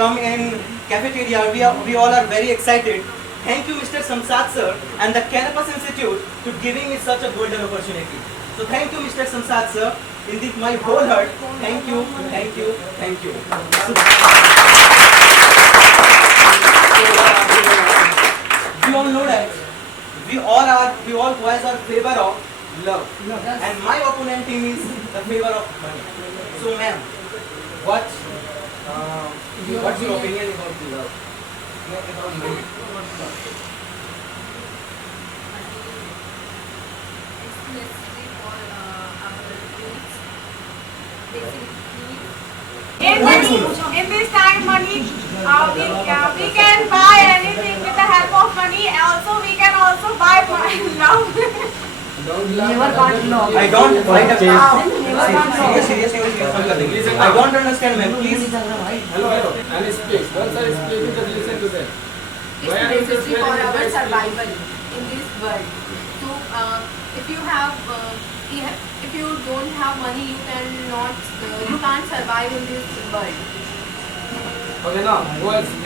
come in cafeteria. We all are very excited. Thank you, Mr. Samsad sir and the Campus Institute to giving me such a golden opportunity. So thank you, Mr. Samsad sir, in my whole heart. Thank you, thank you, thank you. We all know that we all boys are favor of love, and my opponent team is the favor of money. So, ma'am, what's your opinion about the love? About money? It's necessary for our needs, basic needs. In this time, money, we can buy anything with the help of money. Also, we can also buy love. Never got love. I don't understand, ma'am. Please. Hello. And speak. Once I speak, just listen to them. It's necessary for our survival in this world. So, if you don't have money, you can't survive in this world. Okay, now,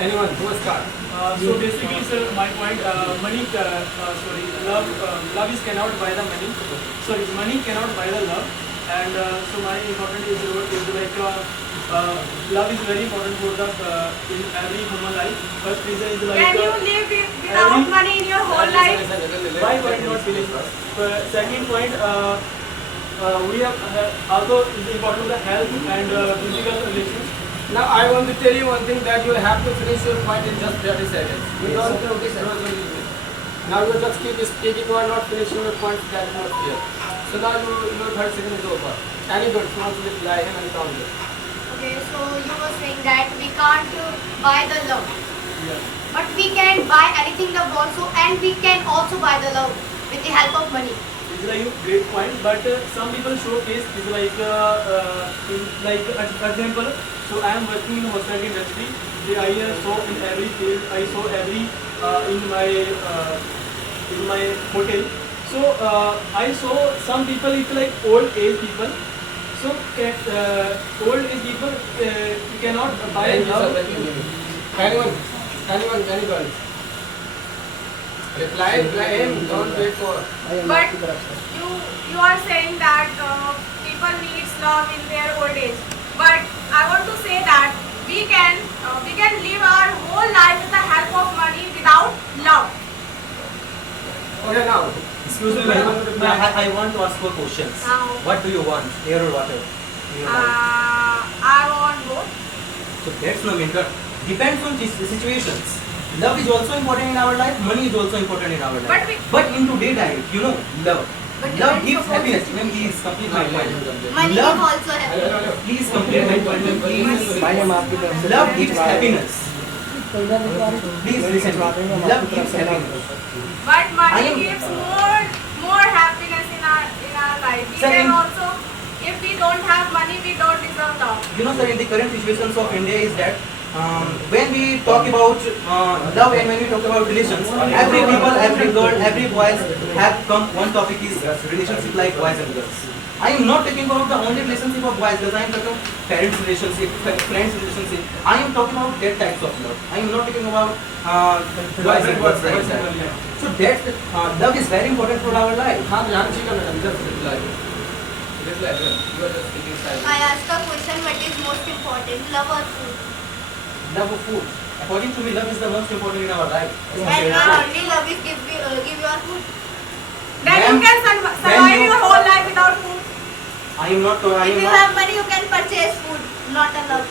anyone who will start? So basically, sir, my point, love is cannot buy the money. Sorry, money cannot buy the love. And so my important is like love is very important for the in every human life. First reason is like Can you live without money in your whole life? Why point not finish? Second point, we have also is important the health and physical relations. Now, I want to tell you one thing that you have to finish your point in just 30 seconds. You don't Now, you just keep speaking, you are not finishing your point, that is not clear. So now, your 30 seconds is over. Any good, not reply him and down there. Okay, so you were saying that we can't buy the love, Yeah. but we can buy anything love also, and we can also buy the love with the help of money. It's like a great point, but some people showcase is like example. So I am working in hospitality industry. I saw in every field. I saw every in my hotel. So I saw some people. It's like old age people. So old age people cannot buy love. Anyone? Reply him, don't wait for. But you are saying that people need love in their old age. But I want to say that we can live our whole life with the help of money without love. Okay, now. Excuse me, ma'am. I want to ask 4 questions. Now. What do you want, air or water? I want both. So that's no matter. Depends on the situations. Love is also important in our life. Money is also important in our life. But in today's life, love. Love gives happiness. Ma'am, please complete my point. Money Love, can also help. please complete my point. Ma'am, please. Love gives happiness. Please listen. Love gives happiness. But money gives more happiness in our life. We Sir, can also, if we don't have money, we don't deserve love. Sir, in the current situations of India is that when we talk about love and when we talk about relations, every people, every girl, every boys have come. One topic is relationship like boys and girls. I am not talking about the only relationship of boys girls. I am talking about parents relationship, friends relationship. I am talking about that types of love. I am not talking about boys and girls. So that love is very important for our life. Just reply. You are just speaking silently. I asked a question: what is most important, love or food? Love of food. According to me, love is the most important in our life. And only love is give your food. Then you can survive your whole life without food. If you have money, you can purchase food, not a love.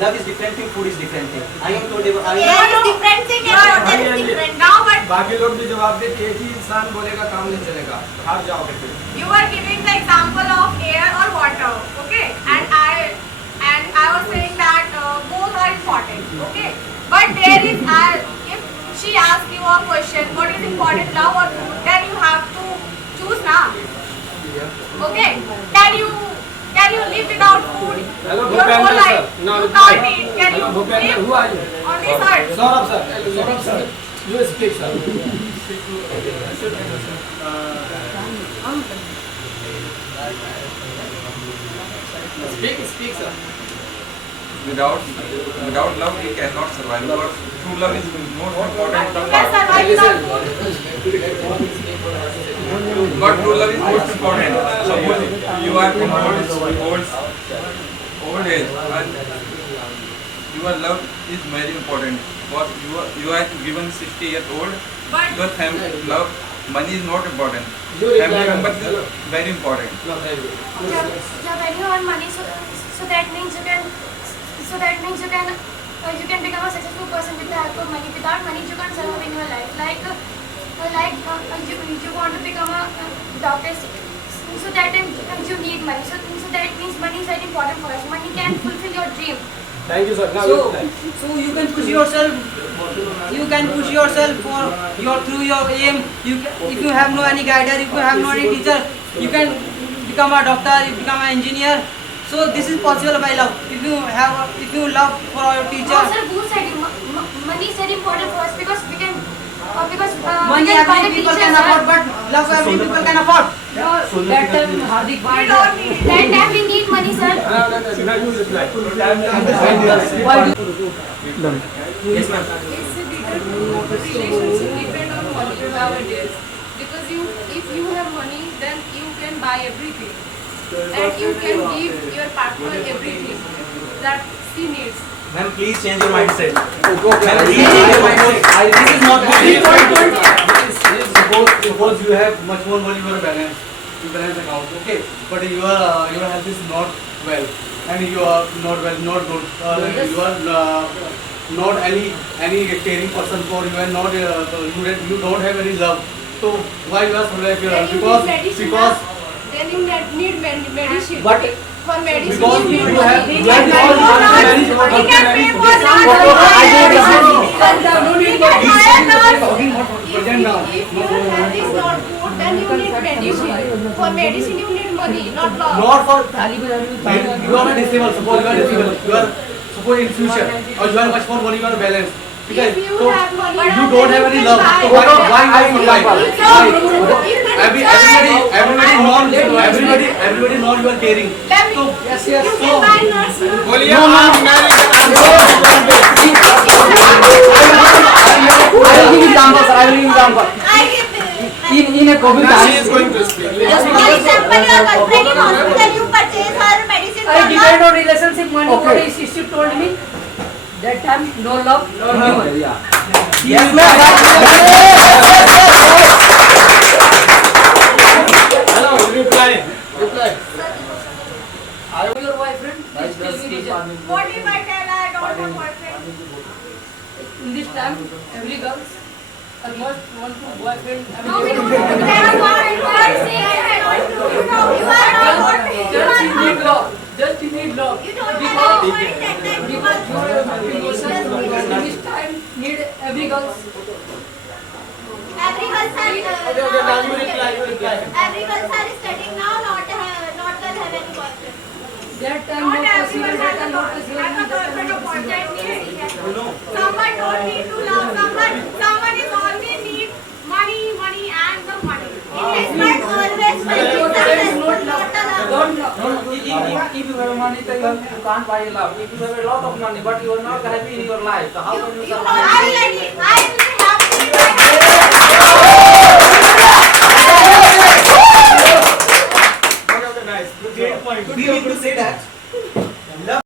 Love is different thing, food is different thing. I am told Yeah, it's different thing and water is different. Now, but बाकी लोग भी जवाब दे एक ही इंसान बोलेगा काम नहीं चलेगा हार जाओगे फिर you are giving the example of air or water, okay? And I was saying that both are important, okay? But there is, if she asks you a question, what is important, love or food? Then you have to choose now. Okay? Can you live without food? Hello, Your whole Bhupendra life. sir. No, You can't eat. Can you Bhupendra, live who are you? on this earth? Saurabh sir. You speak, sir. Speak, sir. without love we cannot survive. Because true love is most important You can survive without food. Because true love is most important. Suppose you are in old age and your love is very important. Because you are given 60 years old, But your family love, money is not important. You reply Family on members that. is very important. No, thank you. जब when you earn money, so that means you can become a successful person with the help of money. Without money, you can't survive in your life. You want to become a doctor, so that time you need money. So that means money is very important for us. Money can fulfill your dream. Thank you, sir. Now you reply. So you can push yourself. You can push yourself for through your aim. If you have no any guider, if you have no any teacher, you can become a doctor, you become an engineer. So this is possible by love. If you love for your teacher. No, sir, both sides. Money is very important for us because we can. Money every people can afford, but love every people can afford. That time Hardik we don't need it. That time we need money, sir. Now you reply. Yes, ma'am. Relationship depend on money nowadays because if you have money then you can buy everything and you can give your partner everything that she needs. Ma'am, please change your mindset. Ma'am, Go. please change your mindset. This is not Suppose you have much more money in your balance account, okay, but your health is not well, and you are not well, not good, you are not any caring person for you, and not you don't have any love. So why you are survive your Then health? you Because need medicine. because Then you need medicine. But for medicine because you need you have money. We can pay for nurse. We can pay for nurse. We can hire nurse. present now. If your health is not good, then you need medicine. For medicine, you need money, not love. Not for you are not disabled. Suppose you are disabled. Suppose in future, or you have much more money in your balance. Because If you so have money, you don't have any love. So why you survive? Everybody know you are caring. So You can buy nurse. बोलिए No, no, आप no. married I will give example, sir. I will give example. I give In a COVID Now she is time, going to speak. For example, your girlfriend in hospital, you purchase her medicine I from depend her. on relationship money. Okay. What she told me. That time, no love, no money. Yes, ma'am. Hello, reply. Your boyfriend, please tell me reason. What if I tell her I don't have boyfriend? In this time, every girl almost want to boyfriend. No, we don't. There are one saying I don't do. You know, you are not what you Just are you need not. love. Just you need love. You don't have Because any money that time. because your emotion in this time need every girl. Every girl Okay, now you reply. Every girl are studying now, not girl have any boyfriend. That time Not not possible. everyone That has a time not possible. girlfriend or boyfriend. Need. No. Someone don't need to love. Someone is only need money and the money. Investment always That is not love. not a love. Don't love. If you have money, then you can't buy love. If you have a lot of money, but you are not happy in your life, so how can you You know, survive? I will be happy. We need to say that